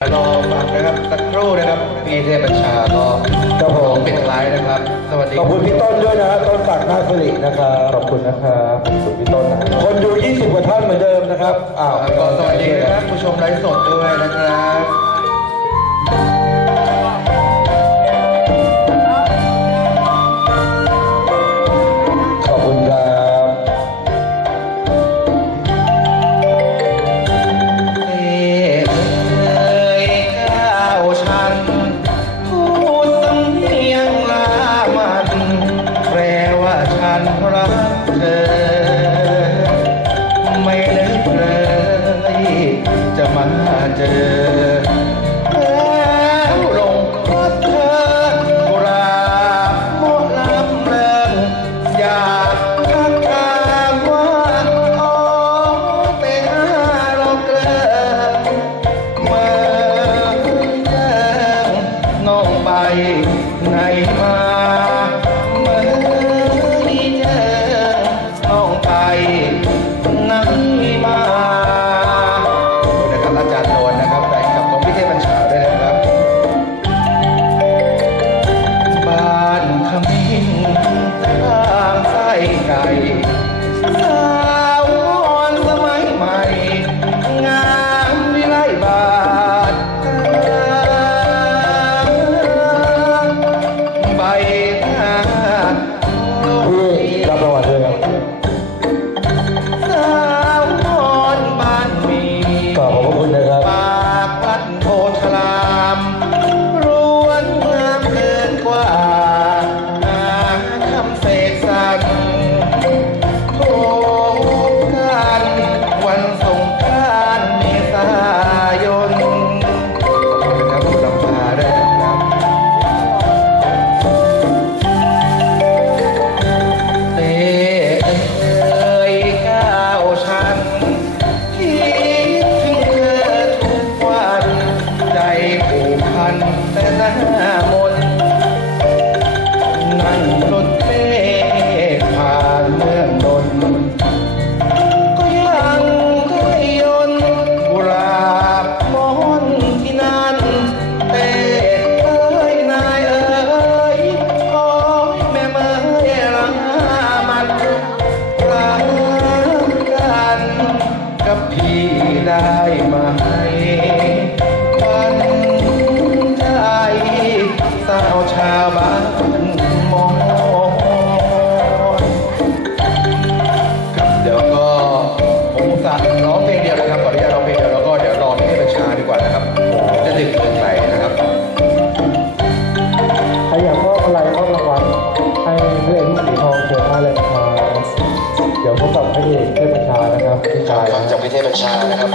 รอฟังนะครับสักครู่นะครับพี่เทพบัญชาก็ครับผมปิดท้ายนะครับ สวัสดีขอบคุณพี่ต้นด้วยนะฮะต้นศักดิ์นาคสิรินะครับขอบคุณนะครับขอบคุณพี่ต้นนะคนดู 20 กว่าท่านเหมือนเดิมนะครับอ้าวก็สวัสดีนะครับผู้ชมไลฟ์สดด้วยนะครับ จะมาเจอ ข ร้องเพลงเดียวนะครับขออนุญาตร้องเพลงเดียวแล้วก็เดี๋ยวรอที่บัญชาดีกว่านะครับ จะถึงเมืองไทยนะครับใครอยากมอบอะไรมอบรางวัลให้พระเอกลูกสีทองเชิญมาเลยนะครับเดี๋ยวพบกับพระเอกเทพประชานะครับพี่ชายฟังจากพิเทพบัญชานะครับ